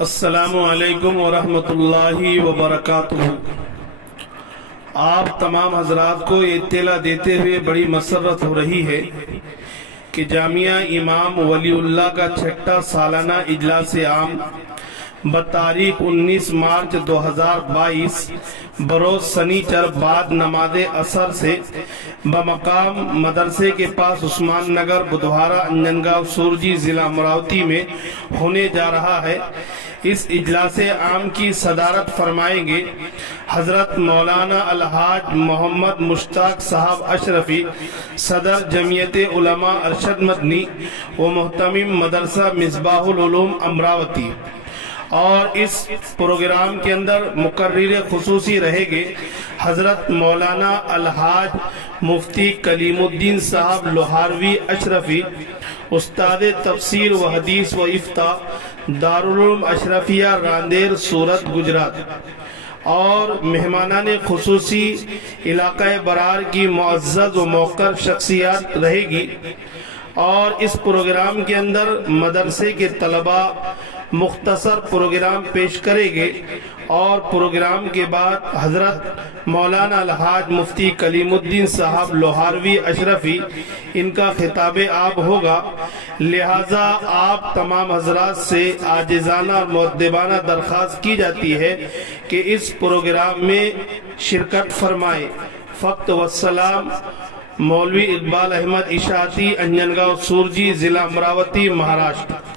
السلام علیکم ورحمۃ اللہ وبرکاتہ۔ آپ تمام حضرات کو اطلاع دیتے ہوئے بڑی مسرت ہو رہی ہے کہ جامعہ امام ولی اللہ کا چھٹا سالانہ اجلاس عام بتاریخ 19 مارچ 2022 بروز سنیچر بعد نماز عصر سے بمقام مدرسے کے پاس عثمان نگر بدھوارا انجنگاؤں سورجی ضلع امراوتی میں ہونے جا رہا ہے۔ اس اجلاس عام کی صدارت فرمائیں گے حضرت مولانا الحاج محمد مشتاق صاحب اشرفی، صدر جمعیت علماء ارشد مدنی و محتمم مدرسہ مصباح العلوم امراوتی۔ اور اس پروگرام کے اندر مقرر خصوصی رہے گے حضرت مولانا الحاج مفتی کلیم الدین صاحب لوہاروی اشرفی، استاد تفسیر و حدیث و افتاء، دارالعلوم اشرفیہ راندیر سورت گجرات۔ اور مہمانان خصوصی علاقہ برار کی معزز و موقر شخصیات رہے گی۔ اور اس پروگرام کے اندر مدرسے کے طلباء مختصر پروگرام پیش کریں گے، اور پروگرام کے بعد حضرت مولانا الحاج مفتی کلیم الدین صاحب لوہاروی اشرفی ان کا خطاب عام ہوگا۔ لہذا آپ تمام حضرات سے عاجزانہ اور مؤدبانہ درخواست کی جاتی ہے کہ اس پروگرام میں شرکت فرمائیں۔ فقط والسلام۔ مولوی اقبال احمد اشاعتی، انجنگاؤں سورجی ضلع امراوتی، مہاراشٹر۔